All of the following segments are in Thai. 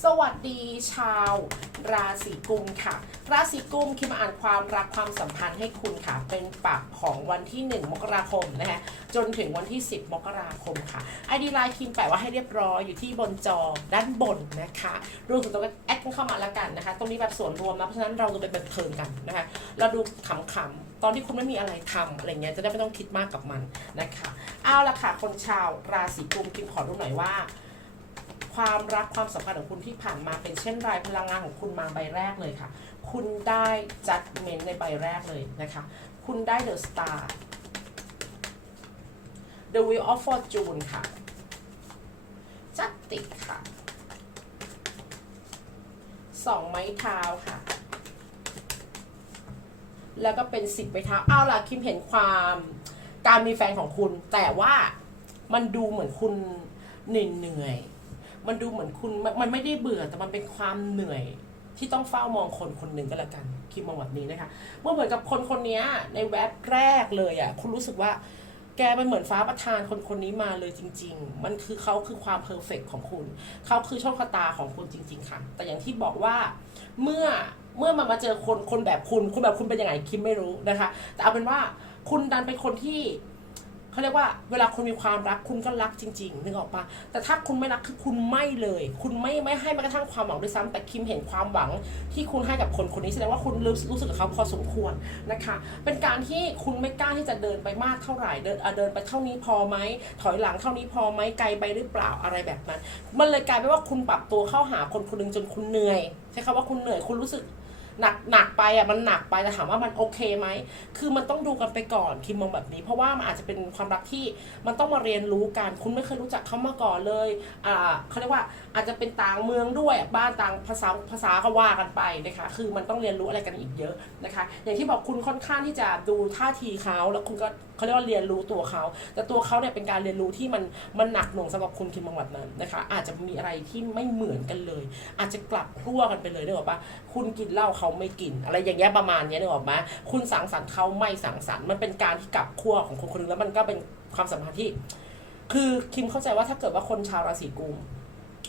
สวัสดีชาว ราศีกุมค่ะ ราศีกุมคิดมาอ่านความรักความสัมพันธ์ให้คุณค่ะ เป็นปากของวันที่ 1 มกราคมนะคะจนถึงวันที่ 10 มกราคมค่ะไอดีไลน์คิมแปะว่าให้เรียบร้อยอยู่ที่บนจอด้านบนนะคะรวมถึงตัวก็แอดเข้ามาแล้วกันนะคะ ตรงนี้แบบส่วนรวมนะเพราะฉะนั้นเราดูเป็นบันเทิงกันนะคะเราดูขำๆตอนที่คุณไม่มีอะไรทำอะไรเงี้ยจะได้ไม่ต้องคิดมากกับมันนะคะเอาละค่ะคนชาวราศีกุมคิมขอดูหน่อยว่า ความรักความสัมพันธ์ของคุณที่ผ่านมาเป็นเช่นไรพลังงานของคุณมาใบแรกเลยค่ะ คุณได้จัดเมนในใบแรกเลยนะคะ คุณได้ The Star The Wheel of Fortune ค่ะจัดติค่ะสองไม้เท้าค่ะ แล้วก็เป็นสิบไม้เท้าเอาล่ะคิมเห็นความการมีแฟนของคุณ แต่ว่ามันดูเหมือนคุณเหนื่อย มันดูเหมือนคุณมันมันไม่ได้เบื่อแต่มันเป็นความเหนื่อยที่ต้องเฝ้ามองคนคนหนึ่งก็แล้วกันคิดมองแบบนี้นะคะ เมื่อเหมือนกับคนคนนี้ในแว็บแรกเลยอะคุณรู้สึกว่าแกมันเหมือนฟ้าประทานคนคนนี้มาเลยจริง ๆ มันคือเขาคือความเพอร์เฟกของคุณ เขาคือโชคชะตาของคุณจริง ๆ ค่ะ แต่อย่างที่บอกว่าเมื่อเมื่อมันมาเจอคนคนแบบคุณ คนแบบคุณเป็นยังไงคิมไม่รู้นะคะ แต่เอาเป็นว่าคุณดันเป็นคนที่ เขาเรียกว่าเวลาคุณมีความรักคุณก็รักจริงๆนึกออกปะแต่ถ้าคุณไม่รักคือคุณไม่เลย คุณไม่ไม่ให้แม้กระทั่งความหวังด้วยซ้ำแต่คิมเห็นความหวังที่คุณให้กับคนคนนี้แสดงว่าคุณรู้รู้สึกกับเขาพอสมควรนะคะ เป็นการที่คุณไม่กล้าที่จะเดินไปมากเท่าไหร่เดินเดินไปเท่านี้พอไหมถอยหลังเท่านี้พอไหมไกลไปหรือเปล่าอะไรแบบนั้น มันเลยกลายเป็นว่าคุณปรับตัวเข้าหาคนคนนึงจนคุณเหนื่อยใช้คำว่าคุณเหนื่อยคุณรู้สึก หนักหนักไปอะมันหนักไปแต่ถามว่ามันโอเคไหมคือมันต้องดูกันไปก่อนคิมมองแบบนี้ เพราะว่ามันอาจจะเป็นความรักที่มันต้องมาเรียนรู้กัน คุณไม่เคยรู้จักเขามาก่อนเลยอ่าเขาเรียกว่าอาจจะเป็นต่างเมืองด้วยบ้านต่างภาษาภาษาก็ว่ากันไปนะคะคือมันต้องเรียนรู้อะไรกันอีกเยอะนะคะ อย่างที่บอกคุณค่อนข้างที่จะดูท่าทีเขาแล้วคุณก็เขาเรียกว่าเรียนรู้ตัวเขา แต่ตัวเขาเนี่ยเป็นการเรียนรู้ที่มันมันหนักหน่วงสำหรับคุณคิมบังวัดนั้นนะคะ อาจจะมีอะไรที่ไม่เหมือนกันเลย อาจจะกลับขั้วกันไปเลยนึกออกปะคุณกินเหล้าเขาไม่กิน อะไรอย่างเงี้ยประมาณเนี้ยนึกออกปะคุณสังสรรค์เขาไม่สังสรรค์มันเป็นการที่กลับขั้วของคนคนนึงแล้วมันก็เป็นความสัมพันธ์ที่ คือคิมเข้าใจว่าถ้าเกิดว่าคนชาวราศีกุม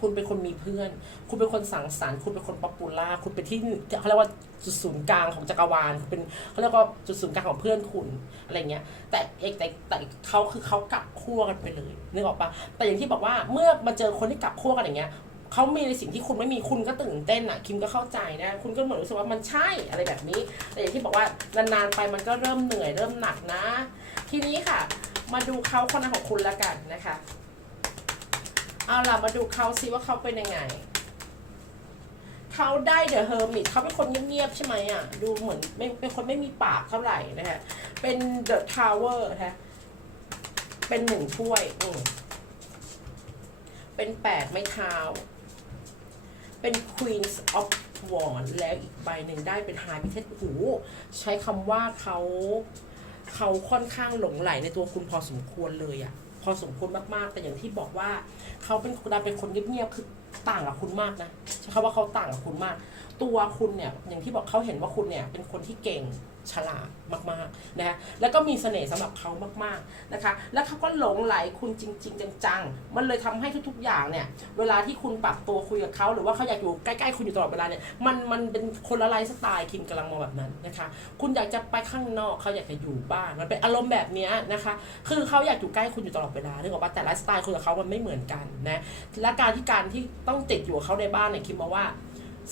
คุณเป็นคนมีเพื่อน คุณเป็นคนสังสรรค์ คุณเป็นคนป๊อปปูล่า คุณเป็นที่เขาเรียกว่าจุดศูนย์กลางของจักรวาล คุณเป็นเขาเรียกว่าจุดศูนย์กลางของเพื่อนคุณอะไรเงี้ย แต่เอกแต่แต่เขาคือเขากลับขั้วกันไปเลยนึกออกปะแต่อย่างที่บอกว่าเมื่อมาเจอคนที่กลับขั้วกันอย่างเงี้ย เขามีในสิ่งที่คุณไม่มีคุณก็ตื่นเต้นอะคิมก็เข้าใจนะ คุณก็เหมือนรู้สึกว่ามันใช่อะไรแบบนี้ แต่อย่างที่บอกว่านานๆไปมันก็เริ่มเหนื่อยเริ่มหนักนะ ทีนี้ค่ะ มาดูเขาคนนั้นของคุณแล้วกันนะคะเอาล่ะมาดูเขาซิว่าเขาเป็นยังไงเขาได้เดอะเฮอร์มิตเขาเป็นคนเงียบๆใช่ไหมอะ ดูเหมือนไม่เป็นคนไม่มีปากเท่าไหร่นะฮะ เป็นเดอะทาวเวอร์ฮะ เป็นหนึ่งถ้วย อืเป็นแปดไม้เท้า เป็น Queens of w a n d แล้วอีกใบหนึ่งได้เป็น High p i t e d โอ้โหใช้คำว่าเขาเขาค่อนข้างหลงไหลในตัวคุณพอสมควรเลยอะพอสมควรมากๆ แต่อย่างที่บอกว่า เขาเป็นคนเป็นคนเงียบๆคือต่างกับคุณมากนะใช้คำว่าเขาต่างกับคุณมาก ตัวคุณเนี่ยอย่างที่บอกเขาเห็นว่าคุณเนี่ยเป็นคนที่เก่ง ฉลาดมากๆนะฮะแล้วก็มีเสน่ห์สำหรับเขามากๆนะคะ แล้วเขาก็หลงไหลคุณจริง ๆ จังๆ มันเลยทำให้ทุก ๆ อย่างเนี่ยเวลาที่คุณปรับตัวคุยกับเขาหรือว่าเขาอยากอยู่ใกล้ๆคุณอยู่ตลอดเวลาเนี่ยมันมันเป็นคนละไลฟ์สไตล์คิมกำลังมองแบบนั้นนะคะ คุณอยากจะไปข้างนอกเขาอยากจะอยู่บ้านมันเป็นอารมณ์แบบนี้นะคะ คือเขาอยากอยู่ใกล้คุณอยู่ตลอดเวลาเรื่องของว่าแต่ไลฟ์สไตล์คุณกับเขามันไม่เหมือนกันนะและการที่การที่ต้องติดอยู่กับเขาในบ้านเนี่ยคิมมองว่า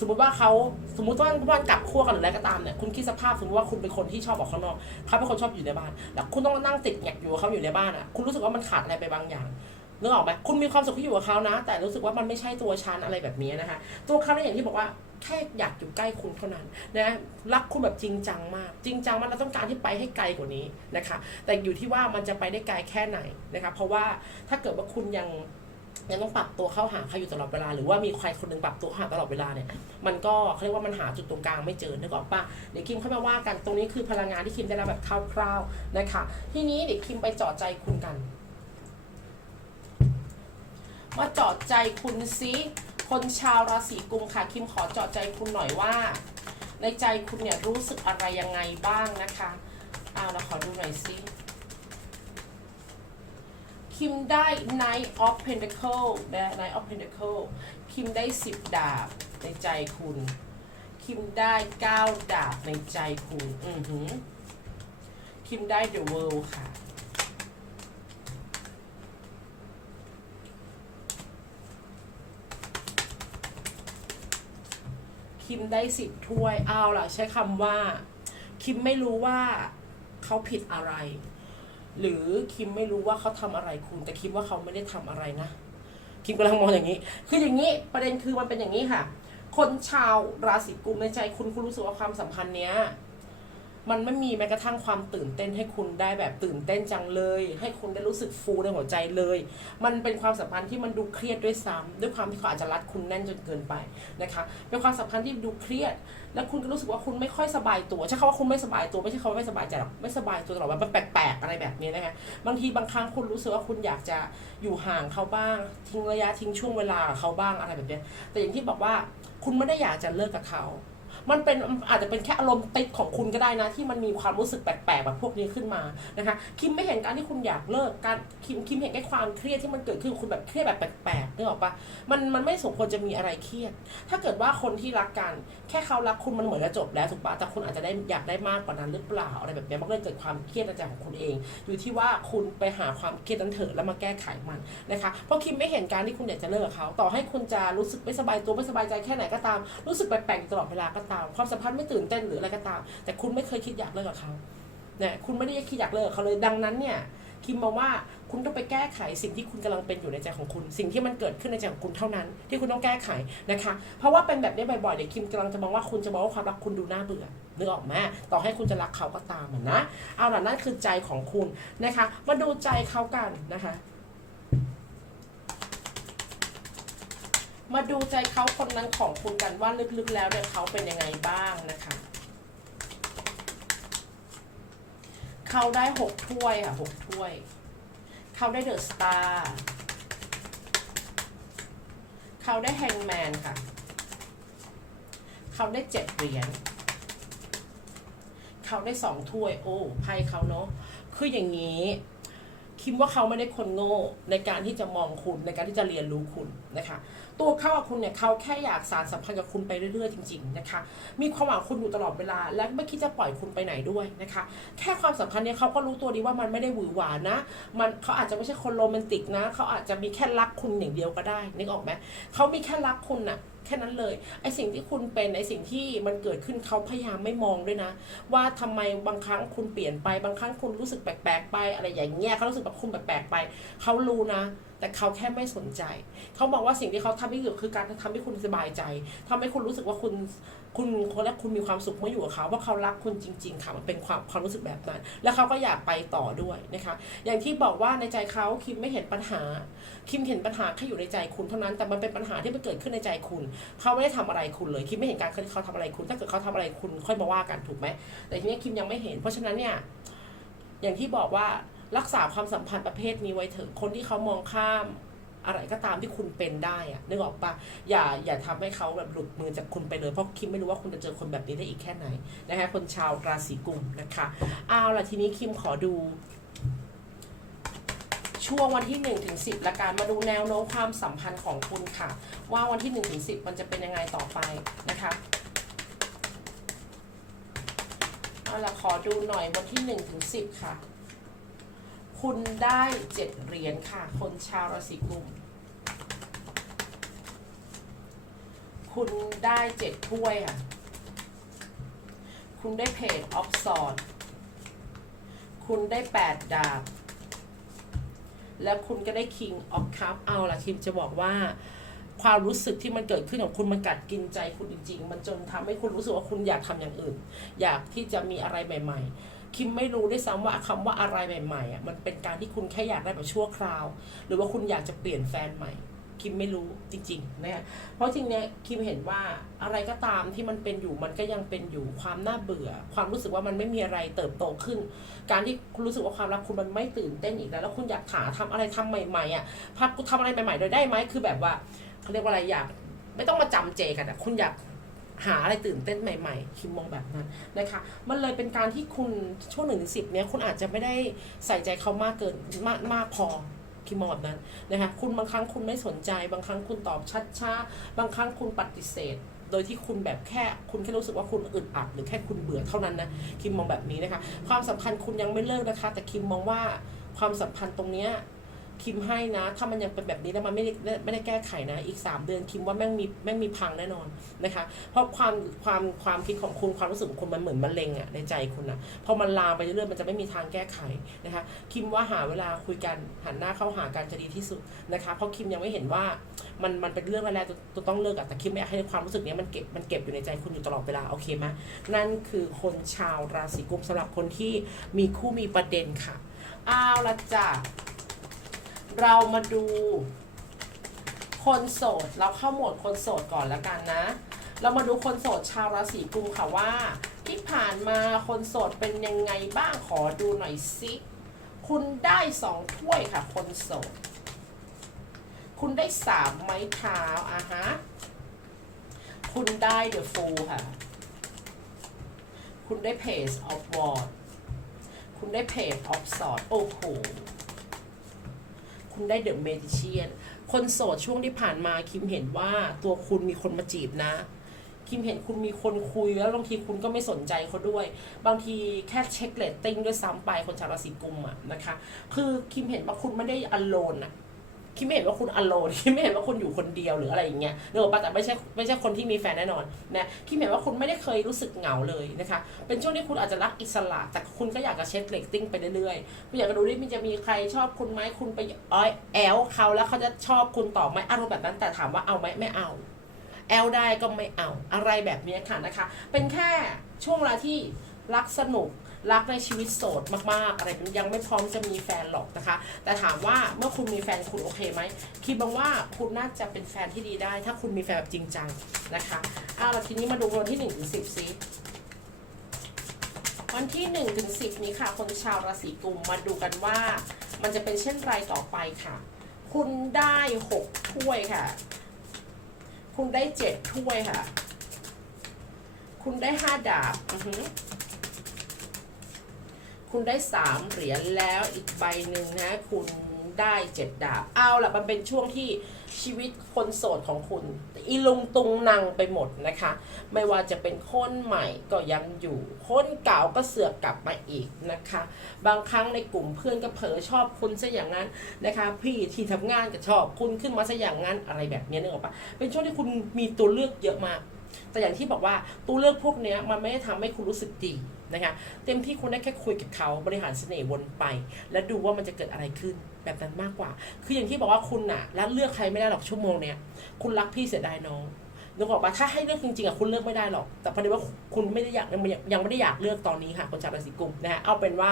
สมมติว่าเขาสมมติว่าว่ากลับขั้วกันหรืออะไรก็ตามเนี่ยคุณคิดสภาพสมมติว่าคุณเป็นคนที่ชอบออกข้างนอกเขาเป็นคนชอบอยู่ในบ้านแล้วคุณต้องนั่งติดแงกอยู่กับเขาอยู่ในบ้านอะคุณรู้สึกว่ามันขาดอะไรไปบางอย่างนึกออกไหมคุณมีความสุขที่อยู่กับเขานะ แต่รู้สึกว่ามันไม่ใช่ตัวฉันอะไรแบบนี้นะคะ ตัวเขาเนี่ยอย่างที่บอกว่าแค่อยากอยู่ใกล้คุณเท่านั้นนะรักคุณแบบจริงจังมาก จริงจังมันเราต้องการที่ไปให้ไกลกว่านี้นะคะ แต่อยู่ที่ว่ามันจะไปได้ไกลแค่ไหนนะคะ เพราะว่าถ้าเกิดว่าคุณยัง ยังต้องปรับตัวเข้าหาเขาอยู่ตลอดเวลา หรือว่ามีใครคนหนึ่งปรับตัวหาตลอดเวลาเนี่ยมันก็เขาเรียกว่ามันหาจุดตรงกลางไม่เจอนึกออกปะเดี๋ยวคิมเข้ามาว่ากันตรงนี้คือพลังงานที่คิมได้รับแบบคร่าวๆนะคะทีนี้เดี๋ยวคิมไปเจาะใจคุณกันมาเจาะใจคุณซิคนชาวราศีกุมค่ะคิมขอเจาะใจคุณหน่อยว่า ในใจคุณเนี่ยรู้สึกอะไรยังไงบ้างนะคะเอาละขอดูหน่อยซิ คิมได้ Knight of Pentacle นะ Knight of Pentacle คิมได้ 10 ดาบในใจคุณ คิมได้ 9 ดาบในใจคุณ อือหือ คิมได้ The World ค่ะ คิมได้สิบถ้วย เอาล่ะ ใช้คำว่า คิมไม่รู้ว่าเขาผิดอะไร หรือคิมไม่รู้ว่าเขาทำอะไรคุณ แต่คิมว่าเขาไม่ได้ทำอะไรนะ คิมกำลังมองอย่างนี้ คืออย่างนี้ประเด็นคือมันเป็นอย่างนี้ค่ะ คนชาวราศีกุมในใจคุณคุณรู้สึกว่าความสัมพันธ์เนี้ย มันไม่มีแม้กระทั่งความตื่นเต้นให้คุณได้แบบตื่นเต้นจังเลย ให้คุณได้รู้สึกฟูในหัวใจเลย มันเป็นความสัมพันธ์ที่มันดูเครียดด้วยซ้ำด้วยความที่เขาอาจจะรัดคุณแน่นจนเกินไปนะคะเป็นความสัมพันธ์ที่ดูเครียด แล้วคุณก็รู้สึกว่าคุณไม่ค่อยสบายตัวใช่คำว่าคุณไม่สบายตัวไม่ใช่คำว่าไม่สบายใจหรอกไม่สบายตัวตลอดมันแปลกๆอะไรแบบนี้นะคะบางทีบางครั้งคุณรู้สึกว่าคุณอยากจะอยู่ห่างเขาบ้าง ทิ้งระยะทิ้งช่วงเวลาเขาบ้างอะไรแบบนี้แต่อย่างที่บอกว่าคุณไม่ได้อยากจะเลิกกับเขา มันเป็นอาจจะเป็นแค่อารมณ์ติดของคุณก็ได้นะ ที่มันมีความรู้สึกแปลกๆแบบพวกนี้ขึ้นมานะคะคิมไม่เห็นการที่คุณอยากเลิกการคิมคิมเห็นแค่ความเครียดที่มันเกิดขึ้นคุณแบบเครียดแบบแปลกๆนึกออกปะมันมันไม่สมควรจะมีอะไรเครียด ถ้าเกิดว่าคนที่รักกัน แค่เขารักคุณมันเหมือนจะจบแล้วถูกปะแต่คุณอาจจะได้อยากได้มากกว่านั้นหรือเปล่าอะไรแบบนี้มันก็เลยเกิดความเครียดในใจของคุณเอง อยู่ที่ว่าคุณไปหาความเครียดนั้นเถอะแล้วมาแก้ไขมันนะคะเพราะคิมไม่เห็นการที่คุณอยากจะเลิกเขา ต่อให้คุณจะรู้สึกไม่สบายตัวไม่สบายใจแค่ไหนก็ตามรู้สึกแปลกๆตลอดเวลาก็ตาม ความสัมพันธ์ไม่ตื่นเต้นหรืออะไรก็ตาม แต่คุณไม่เคยคิดอยากเลิกกับเขาเนี่ยคุณไม่ได้คิดอยากเลิกเขาเลยดังนั้นเนี่ยคิมมองว่าคุณต้องไปแก้ไขสิ่งที่คุณกำลังเป็นอยู่ในใจของคุณ สิ่งที่มันเกิดขึ้นในใจของคุณเท่านั้น ที่คุณต้องแก้ไขนะคะ เพราะว่าเป็นแบบนี้บ่อยๆเดี๋ยวคิมกำลังจะมองว่าคุณจะมองว่าความรักคุณดูน่าเบื่อนึกออกไหมต่อให้คุณจะรักเขาก็ตามนะเอาล่ะนั่นคือใจของคุณนะคะ มาดูใจเขากันนะคะ มาดูใจเขาคนนั้นของคุณกันว่าลึกๆแล้วเนี่ยเขาเป็นยังไงบ้างนะคะเขาได้หกถ้วยค่ะหกถ้วย เขาได้เดอะสตาร์เขาได้แฮงแมนค่ะ เขาได้เจ็ดเหรียญเขาได้สองถ้วย โอ้ไพ่เขาเนาะคืออย่างนี้ คิดว่าเขาไม่ได้คนโง่ในการที่จะมองคุณในการที่จะเรียนรู้คุณนะคะ ตัวเขากับคุณเนี่ยเขาแค่อยากสารสัมพันธ์กับคุณไปเรื่อยๆจริงๆนะคะ มีความหวังคุณอยู่ตลอดเวลา และไม่คิดจะปล่อยคุณไปไหนด้วยนะคะ แค่ความสัมพันธ์เนี่ยเขาก็รู้ตัวดีว่ามันไม่ได้หวือหวานะ มันเขาอาจจะไม่ใช่คนโรแมนติกนะ เขาอาจจะมีแค่รักคุณอย่างเดียวก็ได้ นึกออกไหมเขามีแค่รักคุณน่ะแค่นั้นเลยไอสิ่งที่คุณเป็นไอสิ่งที่มันเกิดขึ้นเขาพยายามไม่มองด้วยนะ ว่าทำไมบางครั้งคุณเปลี่ยนไปบางครั้งคุณรู้สึกแปลกๆไป อะไรอย่างเงี้ยเขารู้สึกแบบคุณแปลกๆไปเขารู้นะ แต่เขาแค่ไม่สนใจ เขาบอกว่าสิ่งที่เขาทำให้อยู่คือการทำให้คุณสบายใจทำให้คุณรู้สึกว่าคุณคุณคนและคุณมีความสุขเมื่ออยู่กับเขาว่าเขารักคุณจริง ๆ ค่ะมันเป็นความความรู้สึกแบบนั้น แล้วเขาก็อยากไปต่อด้วยนะคะ อย่างที่บอกว่าในใจเขาคิมไม่เห็นปัญหา คิมเห็นปัญหาแค่อยู่ในใจคุณเท่านั้นแต่มันเป็นปัญหาที่มันเกิดขึ้นในใจคุณ เขาไม่ได้ทำอะไรคุณเลย คิมไม่เห็นการที่เขาทำอะไรคุณ ถ้าเกิดเขาทำอะไรคุณค่อยมาว่ากันถูกไหมแต่ทีนี้คิมยังไม่เห็น เพราะฉะนั้นเนี่ยอย่างที่บอกว่า รักษาความสัมพันธ์ประเภทนี้ไว้เถอะคนที่เขามองข้ามอะไรก็ตามที่คุณเป็นได้อะนึกออกปะอย่าอย่าทำให้เขาแบบหลุดมือจากคุณไปเลย เพราะคิมไม่รู้ว่าคุณจะเจอคนแบบนี้ได้อีกแค่ไหนนะคะคนชาวราศีกุมนะคะเอาล่ะทีนี้คิมขอดู ช่วงวันที่1ถึง10ละกันมาดูแนวโน้มความสัมพันธ์ของคุณค่ะ ว่าวันที่1ถึง10มันจะเป็นยังไงต่อไปนะคะเอาล่ะขอดูหน่อยวันที่1ถึง10ค่ะ คุณได้เจ็ดเหรียญค่ะ คนชาวราศีกุม คุณได้เจ็ดถ้วยค่ะ คุณได้เพจออฟสอดคุณได้แปดดาบ แล้วคุณก็ได้ King of Cup เอาล่ะคิมจะบอกว่าความรู้สึกที่มันเกิดขึ้นของคุณมันกัดกินใจคุณจริง ๆ มันจนทำให้คุณรู้สึกว่าคุณอยากทำอย่างอื่น อยากที่จะมีอะไรใหม่ ๆ คิมไม่รู้ด้วยซ้ำว่าคำว่าอะไรใหม่ๆอะมันเป็นการที่คุณแค่อยากได้แบบชั่วคราว หรือว่าคุณอยากจะเปลี่ยนแฟนใหม่ คิมไม่รู้จริงๆนะเพราะจริงเนี่ยคิมเห็นว่าอะไรก็ตามที่มันเป็นอยู่มันก็ยังเป็นอยู่ความน่าเบื่อ ความรู้สึกว่ามันไม่มีอะไรเติบโตขึ้น การที่คุณรู้สึกว่าความรักคุณมันไม่ตื่นเต้นอีกแล้ว แล้วคุณอยากหาทำอะไรทำใหม่ๆอะพักทำอะไรใหม่ๆโดยได้ไหมคือแบบว่าเขาเรียกว่าอะไรอยากไม่ต้องมาจำเจกันอะคุณอยาก หาอะไรตื่นเต้นใหม่ๆ คิมมองแบบนั้นนะคะ มันเลยเป็นการที่คุณช่วงหนึ่งถึงสิบเนี้ยคุณอาจจะไม่ได้ใส่ใจเขามากเกินมากมากพอคิมมองแบบนั้นนะคะ คุณบางครั้งคุณไม่สนใจ บางครั้งคุณตอบชัดช้าบางครั้งคุณปฏิเสธโดยที่คุณแบบแค่คุณแค่รู้สึกว่าคุณอึดอัดหรือแค่คุณเบื่อเท่านั้นนะคิมมองแบบนี้นะคะ ความสัมพันธ์คุณยังไม่เลิกนะคะ แต่คิมมองว่าความสัมพันธ์ตรงเนี้ย คิมให้นะ ถ้ามันยังเป็นแบบนี้แล้วมันไม่ได้ไม่ได้แก้ไขนะ อีก 3 เดือนคิมว่าแม่งมีแม่งมีพังแน่นอนนะคะ เพราะความความความคิดของคุณความรู้สึกของคุณมันเหมือนมะเร็งอะในใจคุณอะพอมันลามไปเรื่อยๆมันจะไม่มีทางแก้ไขนะคะ คิมว่าหาเวลาคุยกันหันหน้าเข้าหากันจะดีที่สุดนะคะ เพราะคิมยังไม่เห็นว่ามันมันเป็นเรื่องอะไรตัวต้องเลิกอะแต่คิมไม่อยากให้ความรู้สึกนี้มันเก็บมันเก็บอยู่ในใจคุณอยู่ตลอดเวลาโอเคไหมนั่นคือคนชาวราศีกุมสำหรับคนที่มีคู่มีประเด็นค่ะเอาวละจ้ะ เรามาดูคนโสด เราเข้าโหมดคนโสดก่อนแล้วกันนะ เรามาดูคนโสดชาวราศีกุมค่ะว่า ที่ผ่านมาคนโสดเป็นยังไงบ้างขอดูหน่อยสิคุณได้สองถ้วยค่ะ คนโสด คุณได้สามไม้เท้าอะฮะ คุณได้เดอะฟูค่ะ คุณได้เพจออฟวอร์ดคุณได้เพจออฟสอดโอ้โห คุณได้เดอะเมดิเชียนคนโสดช่วงที่ผ่านมาคิมเห็นว่าตัวคุณมีคนมาจีบนะ คิมเห็นคุณมีคนคุยแล้วบางทีคุณก็ไม่สนใจเขาด้วย บางทีแค่เช็คเลตติ้งด้วยซ้ำไปคนชาวราศีกุมอะนะคะ คือคิมเห็นว่าคุณไม่ได้อโลนอะ คิมไม่เห็นว่าคุณอโลนคิมไม่เห็นว่าคุณอยู่คนเดียวหรืออะไรอย่างเงี้ยเนอะปะแต่ไม่ใช่ไม่ใช่คนที่มีแฟนแน่นอนนะคิมเห็นว่าคุณไม่ได้เคยรู้สึกเหงาเลยนะคะ เป็นช่วงที่คุณอาจจะรักอิสระ แต่คุณก็อยากจะเช็คเลตติ้งไปเรื่อยๆคุณอยากจะดูดิมันจะมีใครชอบคุณไหมคุณไปอ้อยแอลเขาแล้วเขาจะชอบคุณต่อไหมอารมณ์แบบนั้นแต่ถามว่าเอาไหมไม่เอาแอลได้ก็ไม่เอาอะไรแบบนี้ค่ะนะคะ เป็นแค่ช่วงเวลาที่รักสนุก รักในชีวิตโสดมากๆ อะไรยังไม่พร้อมจะมีแฟนหรอกนะคะ แต่ถามว่าเมื่อคุณมีแฟนคุณโอเคไหมคิดบังว่าคุณน่าจะเป็นแฟนที่ดีได้ ถ้าคุณมีแฟนแบบจริงจังนะคะเอาละทีนี้มาดูวันที่1นึ่งถึงสิซิวันที่1นถึงสินี้ค่ะ คนชาวราศีกุมมาดูกันว่า มันจะเป็นเช่นไรต่อไปค่ะ คุณได้ 6 ถ้วยค่ะ คุณได้เจ็ดถ้วยค่ะ คุณได้ห้าดาบอือหือ คุณได้สามเหรียญแล้วอีกใบหนึ่งนะ คุณได้เจ็ดดาบ เอาล่ะ มันเป็นช่วงที่ชีวิตคนโสดของคุณ อีลุงตุงนังไปหมดนะคะ ไม่ว่าจะเป็นคนใหม่ก็ยังอยู่ คนเก่าก็เสือกกลับมาอีกนะคะ บางครั้งในกลุ่มเพื่อนก็เผลอชอบคุณซะอย่างนั้นนะคะ พี่ที่ทำงานก็ชอบคุณขึ้นมาซะอย่างนั้นอะไรแบบนี้นึกออกปะเป็นช่วงที่คุณมีตัวเลือกเยอะมาก แต่อย่างที่บอกว่าตัวเลือกพวกนี้มันไม่ได้ทำให้คุณรู้สึกดี นะคะเต็มที่คุณได้แค่คุยกับเขาบริหารเสน่ห์วนไป และดูว่ามันจะเกิดอะไรขึ้นแบบนั้นมากกว่า คืออย่างที่บอกว่าคุณอะแล้วเลือกใครไม่ได้หรอกชั่วโมงเนี้ยคุณรักพี่เสียดายน้อง นึกออกปะถ้าให้เลือกจริงๆอะคุณเลือกไม่ได้หรอก แต่ประเด็นว่าคุณไม่ได้อยากยังยังไม่ได้อยากเลือกตอนนี้ค่ะคนชาวราศีกุมนะฮะเอาเป็นว่า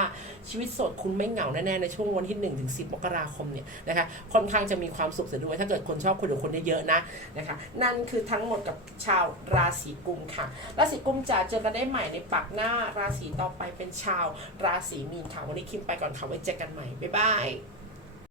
ชีวิตสดคุณไม่เหงาแน่ๆในช่วงวันที่1นถึงสิมกราคมเนี่ยนะคะค่อนข้างจะมีความสุขเสียด้วย ถ้าเกิดคนชอบคุยกับคนเยอะๆนะนะคะนั่นคือทั้งหมดกับชาวราศีกุมค่ะ ราศีกุมจะเจอกันได้ใหม่ในปักหน้าราศีต่อไปเป็นชาว ราศีมีนค่ะวันนี้คิมไปก่อนค่ะไว้เจอกันใหม่บ๊ายบาย